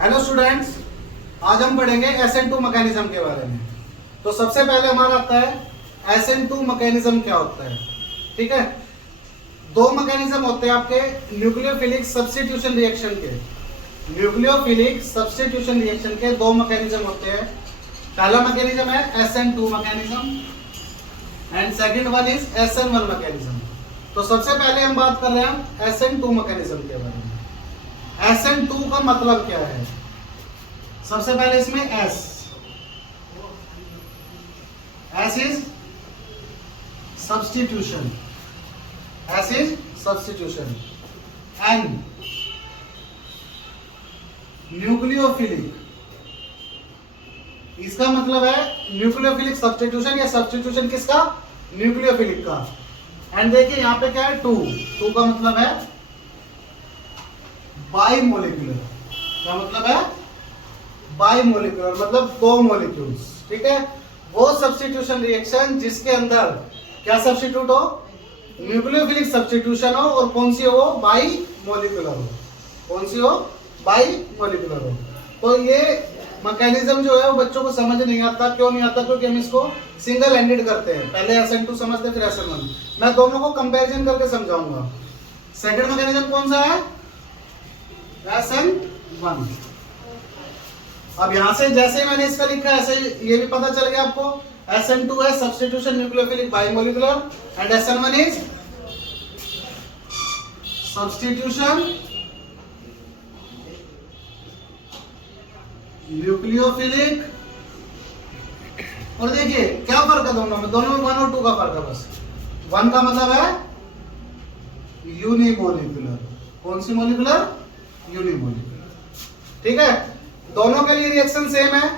Hello students, आज हम पढ़ेंगे SN2 मैकेनिज्म के बारे में। तो सबसे पहले हमारा आता है SN2 मैकेनिज्म क्या होता है। ठीक है, दो मैकेनिज्म होते हैं आपके न्यूक्लियोफिलिक सब्स्टिट्यूशन रिएक्शन के। न्यूक्लियोफिलिक सब्स्टिट्यूशन रिएक्शन के दो मैकेनिज्म होते हैं। पहला मैकेनिज्म है SN2 mechanism and second one is SN1 mechanism. तो सबसे पहले हम बात कर रहे हैं SN2 मैकेनिज्म के बारे में। SN2 का मतलब क्या है? सबसे पहले इसमें S is substitution, S is substitution, N nucleophilic. इसका मतलब है न्यूक्लियोफिलिक सब्स्टिट्यूशन या सब्स्टिट्यूशन किसका? न्यूक्लियोफिलिक का। एंड देखिए यहां पे क्या है, 2 का मतलब है बाई मोलिकुलर। क्या मतलब है? बाई मोलिकुलर मतलब दो मोलिक्यूल्स। ठीक है, वो सब्स्टिट्यूशन रिएक्शन जिसके अंदर क्या सब्स्टिट्यूट हो? न्यूक्लियोफिलिक सब्स्टिट्यूशन हो। और कौन सी हो? बाई मोलिकुलर हो। कौन सी हो? बाई मोलिकुलर हो। तो ये मैकेनिज्म जो है वो बच्चों को समझ नहीं आता। क्यों नहीं आता? क्योंकि हम इसको सिंगल एंडेड करते हैं। पहले SN2 समझते फिर SN1। मैं दोनों को कंपैरिजन करके समझाऊंगा। सेकंड मैकेनिज्म कौन सा है? SN1। अब यहां से जैसे मैंने इसका लिखा ऐसे ये भी पता चल गया आपको। SN2 है substitution nucleophilic bimolecular and SN1 is substitution nucleophilic. और देखिए क्या फर्क है दोनों में? दोनों में 1 और 2 का फर्क है बस। 1 का मतलब है यूनिमोलिकुलर। कौन सी मोलिकुलर? यूनिमोलिकुलर। ठीक है, दोनों के लिए रिएक्शन सेम है।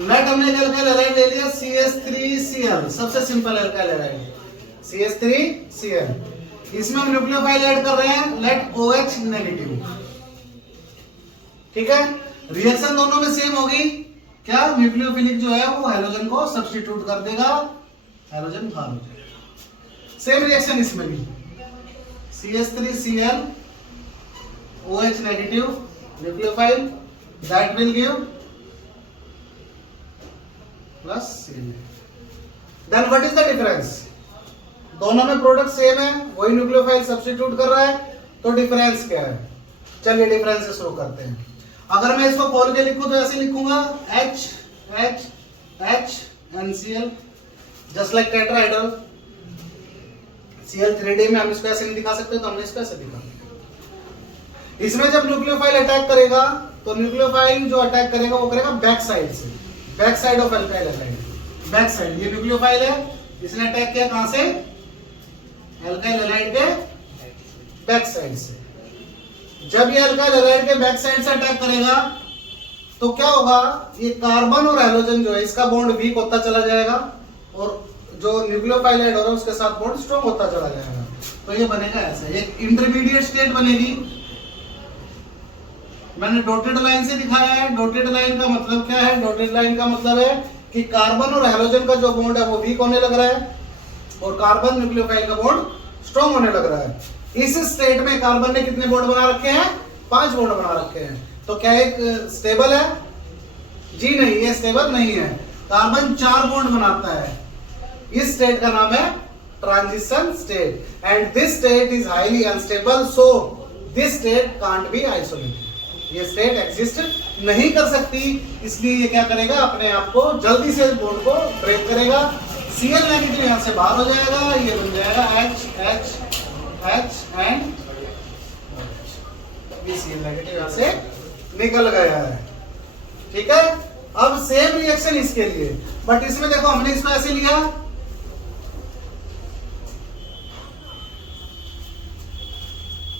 नेट हमने एल्काइल हैलाइड ले लिया CH3Cl, सबसे सिंपल एल्काइल हैलाइड CH3Cl। इसमें हम न्यूक्लियोफाइल ऐड कर रहे हैं, लेट OH नेगेटिव। ठीक है, रिएक्शन दोनों में सेम होगी। क्या? न्यूक्लियोफिलिक जो है वो हैलोजन को सब्स्टिट्यूट कर देगा, हैलोजन बाहर हो जाएगा। सेम रिएक्शन इसमें भी CH3Cl OH negative nucleophile that will give plus Cl. Then what is the difference? दोनों में प्रोडक्ट सेम है, वही न्यूक्लियोफाइल सब्स्टिट्यूट कर रहा है, तो डिफरेंस क्या है? चलिए डिफरेंस से शुरू करते हैं। अगर मैं इसको खोल के लिखूं तो ऐसे लिखूंगा H H H NCl just like tetrahedral. Cl3D में हम इसको ऐसे नहीं दिखा सकते, तो हमने इसको ऐसे दिखा। इसमें जब न्यूक्लियोफाइल अटैक करेगा तो न्यूक्लियोफाइल जो अटैक करेगा वो करेगा बैक साइड से, back side of alkyl halide. Back side, ये न्यूक्लियोफाइल है, इसने अटैक किया कहां से? एल्काइल हैलाइड के बैक साइड से। जब ये एल्काइल हैलाइड के बैक साइड से अटैक करेगा तो क्या होगा? ये कार्बन और हैलोजन जो है इसका बॉन्ड वीक होता चला जाएगा और जो न्यूक्लियोफाइल ऐड हो रहा है उसके साथ बॉन्ड स्ट्रॉन्ग होता चला जाएगा। तो ये बनेगा ऐसा, एक इंटरमीडिएट स्टेट बनेगी। मैंने डॉटेड लाइन से दिखाया है। डॉटेड लाइन का मतलब क्या है? डॉटेड लाइन का मतलब है कि कार्बन और हैलोजन का जो बॉन्ड है वो वीक होने लग रहा है और कार्बन न्यूक्लियोफाइल का बॉन्ड स्ट्रॉन्ग होने लग रहा है। इस स्टेट में कार्बन ने कितने बॉन्ड बना रखे हैं? 5 बॉन्ड बना रखे हैं। तो क्या एक स्टेबल है? जी नहीं, ये स्टेबल नहीं है। कार्बन 4 बॉन्ड बनाता है। इस स्टेट का नाम है transition state and this state is highly unstable, so this state can't be isolated. ये स्टेट एग्जिस्ट नहीं कर सकती, इसलिए ये क्या करेगा? अपने आप को जल्दी से बॉन्ड को ब्रेक करेगा। Cl नेगेटिव यहां से बाहर हो जाएगा, ये बन जाएगा H H H and Cl negative यहां से निकल गया है। ठीक है, अब सेम रिएक्शन इसके लिए, बट इसमें देखो हमने इसको ऐसे लिया।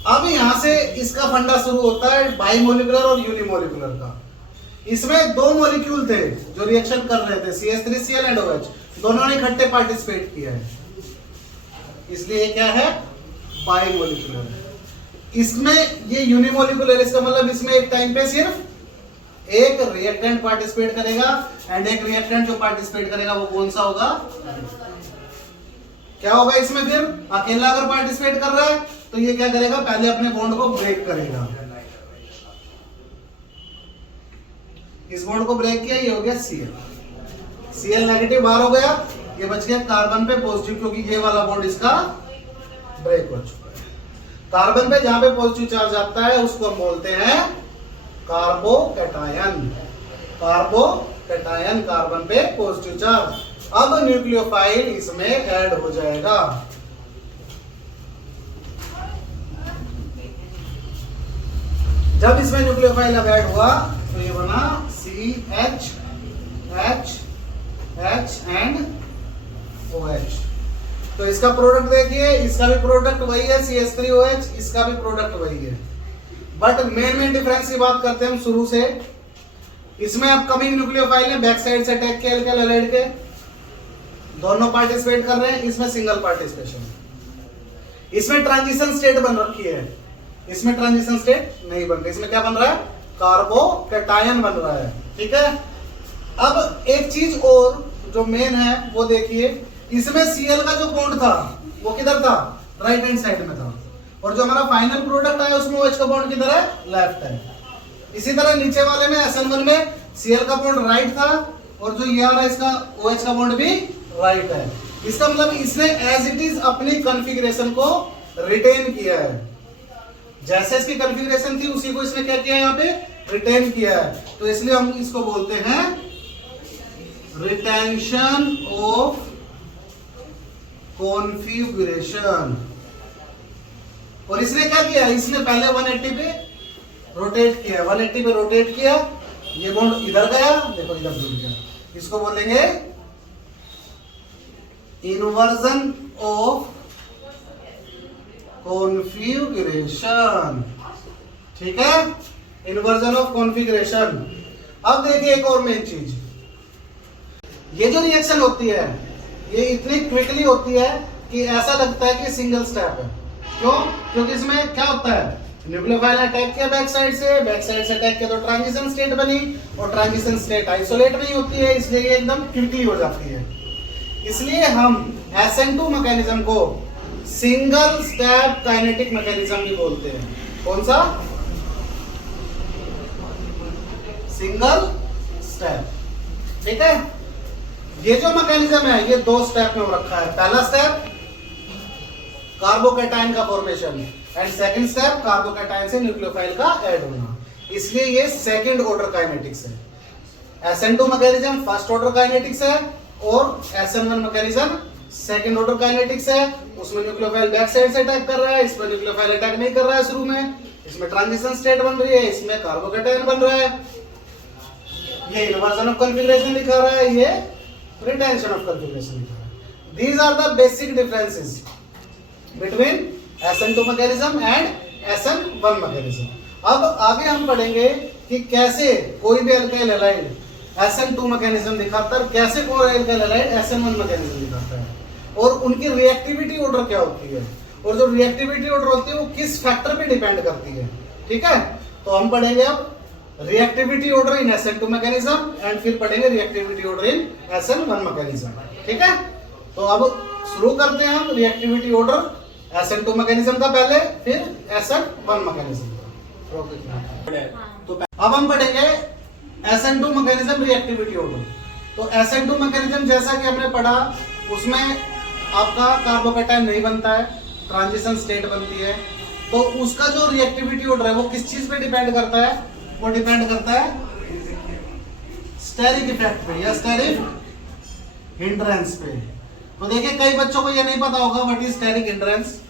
अब यहां से इसका फंडा शुरू होता है बाइमोलिकुलर और यूनिमोलिकुलर का। इसमें 2 मॉलिक्यूल थे जो रिएक्शन कर रहे थे, CH3Cl एंड OH, दोनों ने इकट्ठे पार्टिसिपेट किया है, इसलिए क्या है? बाइमोलिकुलर। इसमें ये यूनिमोलिकुलर, इसका मतलब इसमें एक टाइम पे सिर्फ एक रिएक्टेंट पार्टिसिपेट करेगा एंड एक रिएक्टेंट जो पार्टिसिपेट करेगा वो कौन सा होगा? क्या होगा इसमें? फिर अकेला अगर पार्टिसिपेट कर रहा है तो ये क्या करेगा? पहले अपने बॉन्ड को ब्रेक करेगा। इस बॉन्ड को ब्रेक किया, ये हो गया Cl। Cl नेगेटिव बाहर हो गया, ये बच गया कार्बन पे पॉजिटिव, क्योंकि ये वाला बॉन्ड इसका ब्रेक हो चुका है। कार्बन पे जहां पे पॉजिटिव चार्ज आता है उसको हम बोलते हैं कार्बोकैटायन। कार्बोकैटायन, कार्बन पे पॉजिटिव चार्ज। अब न्यूक्लियोफाइल इसमें ऐड हो जाएगा। जब इसमें न्यूक्लियोफाइल अब ऐड हुआ तो ये बना CH H H and OH। तो इसका प्रोडक्ट देखिए, इसका भी प्रोडक्ट वही है CH3OH, इसका भी प्रोडक्ट वही है। बट मेन डिफरेंस की बात करते हैं हम शुरू से। इसमें अब कमिंग न्यूक्लियोफाइल है, बैक साइड से अटैक किया अल्काइल हैलाइड के, दोनों पार्टिसिपेट कर रहे हैं, इसमें सिंगल पार्टिसिपेशन। इसमें ट्रांजिशन स्टेट बन रखी है, इसमें ट्रांजिशन स्टेट नहीं बन रही। इसमें क्या बन रहा है? कार्बोकैटायन बन रहा है। ठीक है। अब एक चीज और जो मेन है वो देखिए, इसमें Cl का जो बॉन्ड था वो किधर था? राइट हैंड साइड में था, और जो हमारा फाइनल प्रोडक्ट आया उसमें OH का बॉन्ड किधर है? लेफ्ट है। इसी तरह नीचे वाले में SN1 में Cl का बॉन्ड राइट था, और जो ये आ रहा है इसका OH का बॉन्ड भी राइट है। इसका मतलब इसने एज इट इज अपनी कॉन्फ़िगरेशन को रिटेन किया है। जैसे इसकी कॉन्फ़िगरेशन थी उसी को इसने क्या किया है? यहाँ पे रिटेन किया है। तो इसलिए हम इसको बोलते हैं रिटेंशन ऑफ कॉन्फ़िगरेशन। और इसने क्या किया? इसने पहले 180 पे रोटेट किया, 180 पे रोटेट किया, ये बॉन्ड इधर गया, देखो इधर जुड़ गया। इसको बोलेंगे इन्वर्जन ऑफ कॉन्फ़िगरेशन। ठीक है, इन्वर्जन ऑफ कॉन्फ़िगरेशन। अब देखिए एक और मेन चीज, ये जो रिएक्शन होती है ये इतनी क्विकली होती है कि ऐसा लगता है कि सिंगल स्टेप है। क्यों? क्योंकि इसमें क्या होता है? न्यूक्लियोफाइल अटैक किया बैक साइड से अटैक किया तो ट्रांजिशन स्टेट बनी, और ट्रांजिशन स्टेट आइसोलेट नहीं होती है, इसलिए ये एकदम क्विकली हो जाती है। इसलिए हम SN2 मैकेनिज्म को सिंगल स्टेप काइनेटिक मैकेनिज्म भी बोलते हैं। कौन सा? Single step. ठीक है। ये जो मैकेनिज्म है ये 2 स्टेप में हो रखा है। पहला स्टेप कार्बोकैटायन का formation, and second step carbocation से न्यूक्लियोफाइल का ऐड होना। इसलिए ये सेकंड ऑर्डर काइनेटिक्स है। SN2 mechanism first order kinetics है, और SN1 mechanism second order kinetics है। उसमें न्यूक्लियोफाइल बैक साइड से अटैक कर रहा है, इसमें न्यूक्लियोफाइल अटैक नहीं कर रहा है शुरू में, इसमें ट्रांजिशन स्टेट बन रही है, इसमें कार्बोकैटायन बन रहा है। ये इन्वर्जन ऑफ कॉन्फ़िगरेशन दिखा रहा है, ये रिटेंशन ऑफ कॉन्फ़िगरेशन दिखा रहा है। These are the basic differences between SN2 mechanism and SN1 mechanism. अब आगे हम पढ़ेंगे कि कैसे कोई भी अल्काइल हैलाइड SN2 मैकेनिज्म दिखाता है, कैसे कोई अल्काइल हैलाइड SN1 मैकेनिज्म दिखाता है, और उनकी रिएक्टिविटी ऑर्डर क्या होती है, और जो रिएक्टिविटी ऑर्डर होती है वो किस फैक्टर पे डिपेंड करती है। ठीक है। तो हम पढ़ेंगे अब reactivity order in SN2 mechanism, and फिर पढ़ेंगे reactivity order in SN1 mechanism. ठीक है। तो अब शुरू करते हैं हम रिएक्टिविटी ऑर्डर SN2 मैकेनिज्म का पहले, फिर SN1 मैकेनिज्म। तो अब हम पढ़ेंगे SN2 मैकेनिज्म रिएक्टिविटी ऑर्डर। तो SN2 मैकेनिज्म जैसा कि हमने पढ़ा उसमें आपका कार्बोकैटायन नहीं बनता है, ट्रांजिशन स्टेट बनती है। तो उसका जो रिएक्टिविटी ऑर्डर है वो किस चीज पे डिपेंड करता है? वो डिपेंड करता है स्टेरिक इफेक्ट पे या स्टेरिक हिंड्रेंस पे। तो देखिए कई बच्चों को ये नहीं पता होगा व्हाट इज स्टेरिक हिंड्रेंस,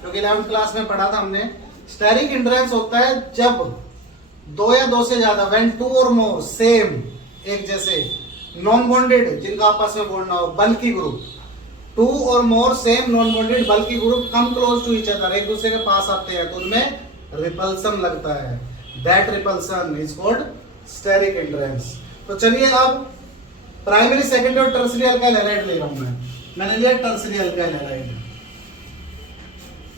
क्योंकि 11th क्लास में पढ़ा था हमने। स्टेरिक हिंड्रेंस होता है जब 2 या 2 से ज्यादा, व्हेन 2 और मोर सेम, एक जैसे, नॉन बॉन्डेड, जिनका आपस में बॉन्ड ना हो, बल्कि ग्रुप, 2 और more same non bonded bulky group come close to each other, एक दूसरे के पास आते हैं तो उनमें रिपल्सन लगता है। That repulsion is called steric hindrance. तो चलिए अब प्राइमरी, सेकेंडरी और टर्शियरी अल्काइल हैलाइड ले रहा हूं मैंने लिया tertiary alkyl halide.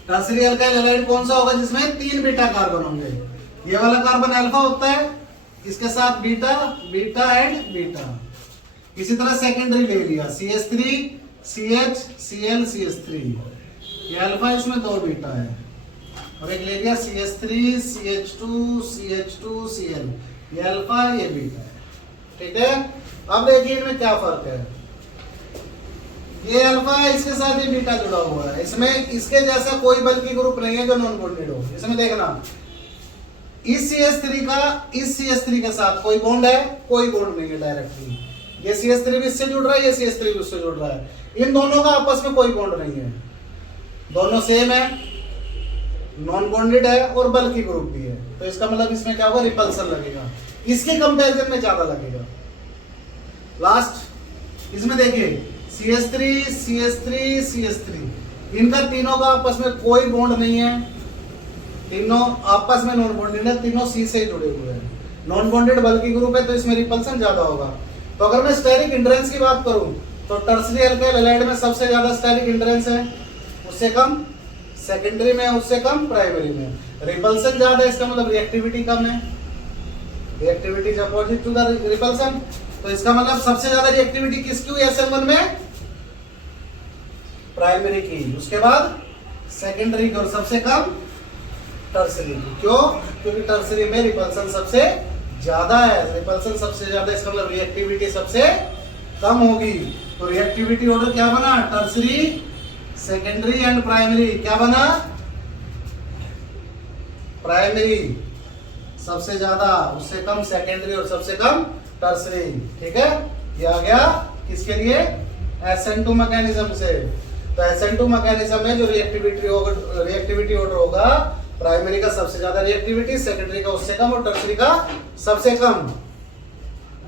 Tertiary alkyl halide कौन सा होगा? जिसमें 3 बीटा कार्बन होंगे। ये वाला कार्बन अल्फा होता है, इसके साथ बीटा, बीटा एंड बीटा। इसी तरह सेकेंडरी ले लिया CH3 CH Cl CH3, ये अल्फा, इसमें 2 बीटा है, और एक ले लिया CH3 CH2 CH2 Cl, ये अल्फा ये बीटा है। ठीक है। अब देखिए इनमें क्या फर्क है, ये अल्फा है, इसके साथ ये बीटा जुड़ा हुआ है, इसमें इसके जैसा कोई बल्कि ग्रुप नहीं है जो नॉन बॉन्डेड हो। इसमें देखना इस CH3 का इस CH3 के साथ कोई बॉन्ड है, कोई बॉन्ड नहीं है डायरेक्टली। ये CH3 भी इससे जुड़ रहा है, ये CH3 भी उससे जुड़ रहा है, इन दोनों का आपस में कोई बॉन्ड नहीं है, दोनों सेम है, नॉन बॉन्डेड है और बल्कि ग्रुप भी है। तो इसका मतलब इसमें क्या होगा, रिपल्सन लगेगा, इसके कंपैरिजन में ज्यादा लगेगा। लास्ट इसमें देखिए CH3 CH3 CH3, इनका तीनों का आपस में कोई बॉन्ड नहीं है, तीनों आपस में नॉन बॉन्डेड है, तीनों C से जुड़े हुए हैं, नॉन बॉन्डेड बल्कि ग्रुप है, तो इसमें रिपल्सन ज्यादा होगा। तो अगर मैं स्टेरिक हिंड्रेंस की बात करूं तो टर्सरी अल्काइल हैलाइड में सबसे ज्यादा स्टेरिक हिंड्रेंस है, उससे कम सेकेंडरी में, उससे कम प्राइमरी में। रिपल्सन ज्यादा है, इसका मतलब रिएक्टिविटी कम है, reactivity is opposite to the repulsion. तो इसका मतलब सबसे ज्यादा रिएक्टिविटी किसकी हुई SN1 में, प्राइमरी की, उसके बाद सेकेंडरी की, और सबसे कम टर्सरी की। क्यों? क्योंकि टर्सरी में रिपल्सन सबसे ज्यादा है, रिपल्सन सबसे ज्यादा, इसका मतलब रिएक्टिविटी सबसे कम होगी। तो रिएक्टिविटी ऑर्डर क्या बना, टर्सरी सेकेंडरी एंड प्राइमरी, क्या बना, प्राइमरी सबसे ज्यादा, उससे कम सेकेंडरी और सबसे कम टर्सरी। ठीक है, ये आ गया किसके लिए, SN2 मैकेनिज्म से। तो SN2 मैकेनिज्म में जो रिएक्टिविटी ऑर्डर होगा, प्राइमरी का सबसे ज्यादा रिएक्टिविटी, सेकेंडरी का उससे कम और टर्सरी का सबसे कम।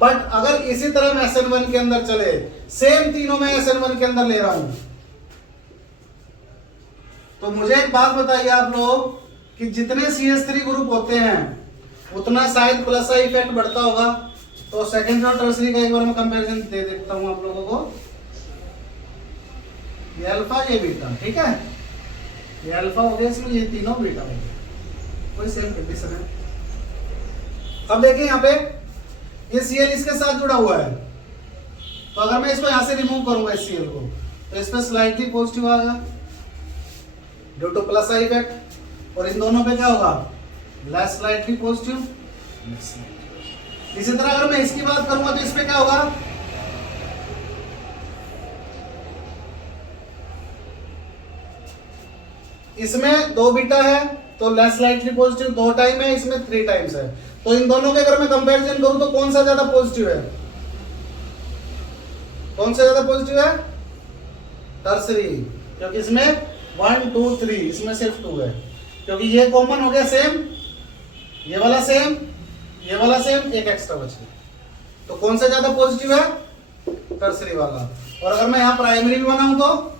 बट अगर इसी तरह मैं SN1 के अंदर चले, सेम तीनों में SN1 के अंदर ले रहा हूं, तो मुझे एक बात बताइए आप लोग कि जितने CH3 ग्रुप होते हैं उतना शायद प्लस आई इफेक्ट बढ़ता होगा। तो सेकेंडरी और टर्सरी का एक बार मैं कंपैरिजन दे देता हूं आप लोगों को। ये अल्फा, ये बीटा, ठीक है, ये अल्फा हो गया, इसमें ये तीनों बीटा हो गया, कोई सेम कंडीशन है। अब देखिए यहाँ पे ये Cl इसके साथ जुड़ा हुआ है, तो अगर मैं इसको यहां से रिमूव करूंगा इस Cl को, तो इस पे स्लाइटली पॉजिटिव आएगा due two plus I effect, और इन दोनों पे क्या होगा, लेस स्लाइटली पॉजिटिव। इसी तरह अगर मैं इसकी बात करूंगा तो इस पे क्या होगा, इसमें 2 बीटा है तो लेस स्लाइटली पॉजिटिव 2 टाइम है, इसमें 3 टाइम्स है। तो इन दोनों के अगर मैं कंपैरिजन करूं तो कौन सा ज्यादा पॉजिटिव है, कौन सा ज्यादा पॉजिटिव है, टर्सरी, क्योंकि इसमें 1 2 3, इसमें सिर्फ 2 है, क्योंकि ये कॉमन हो गया सेम, ये वाला सेम, ये वाला सेम, एक एक्स्ट्रा बच गया। तो कौन सा ज्यादा पॉजिटिव है, टर्सरी वाला। और अगर मैं यहां प्राइमरी भी बनाऊं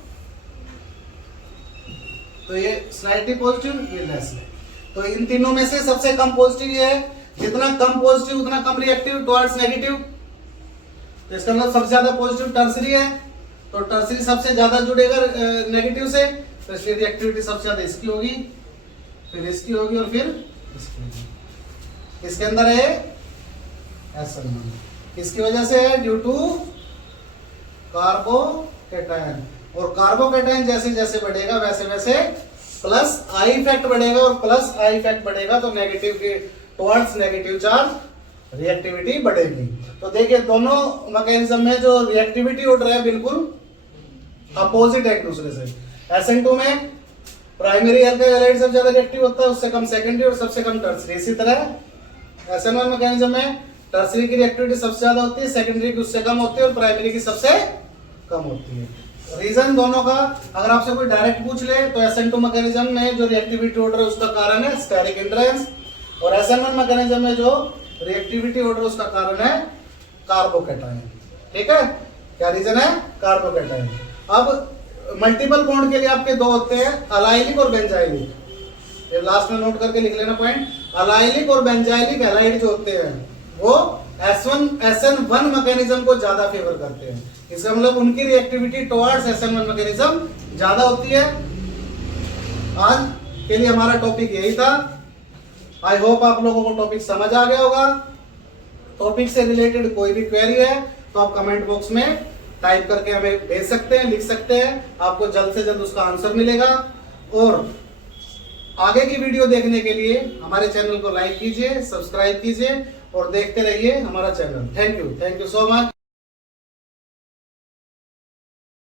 तो ये स्लाइटली पॉजिटिव, ये लेस है। तो इन तीनों में से सबसे कम पॉजिटिव ये है, जितना कम पॉजिटिव उतना कम रिएक्टिव टुवर्ड्स नेगेटिव। तो इसका मतलब सबसे ज्यादा पॉजिटिव टर्सरी है, तो टर्सरी सबसे ज्यादा जुड़ेगा नेगेटिव से, तो इसलिए रिएक्टिविटी सबसे ज्यादा इसकी होगी, फिर इसकी होगी और फिर इसकी होगी। इसके अंदर है SN1, इसकी वजह से है ड्यू टू कार्बोकैटायन, और कार्बोकैटायन जैसे जैसे बढ़ेगा वैसे वैसे प्लस आई इफेक्ट बढ़ेगा, और प्लस आई इफेक्ट बढ़ेगा तो नेगेटिव के टुवर्ड्स नेगेटिव चार्ज रिएक्टिविटी बढ़ेगी। तो देखिए दोनों मैकेनिज्म में जो रिएक्टिविटी ऑर्डर है बिल्कुल अपोजिट है एक दूसरे से। SN2 में प्राइमरी अल्काइल हैलाइड सबसे ज्यादा रिएक्टिव होता है, उससे कम सेकेंडरी और सबसे कम टर्सरी। इसी तरह SN1 मैकेनिज्म में टर्सरी की रिएक्टिविटी सबसे ज्यादा होती है, सेकेंडरी की उससे कम होती है और प्राइमरी की सबसे कम होती है। रीजन दोनों का अगर आपसे कोई डायरेक्ट पूछ ले तो SN2 मैकेनिज्म में जो रिएक्टिविटी ऑर्डर है उसका कारण है स्टेरिक हिंड्रेंस, और SN1 मैकेनिज्म में जो रिएक्टिविटी ऑर्डर उसका कारण है कार्बोकैटायन। ठीक है, क्या रीजन है, कार्बोकैटायन। अब मल्टीपल बॉन्ड के लिए आपके 2 होते हैं, अलाइलिक और बेंजाइलिक। ये लास्ट में नोट करके लिख लेना पॉइंट। अलाइलिक और बेंजाइलिक हैलाइड जो होते हैं वो SN1 मैकेनिज्म को ज्यादा फेवर करते हैं, इसका मतलब उनकी रिएक्टिविटी टुवर्ड्स SN1 मैकेनिज्म ज्यादा होती है। आज के लिए हमारा टॉपिक यही था। आई होप आप लोगों को टॉपिक समझ आ गया होगा। टॉपिक से रिलेटेड कोई भी क्वेरी है तो आप कमेंट बॉक्स में टाइप करके हमें भेज सकते हैं, लिख सकते हैं, आपको जल्द से जल्द उसका आंसर मिलेगा। और आगे की वीडियो देखने के लिए हमारे चैनल को लाइक कीजिए, सब्सक्राइब कीजिए और देखते रहिए हमारा channel. Thank you so much.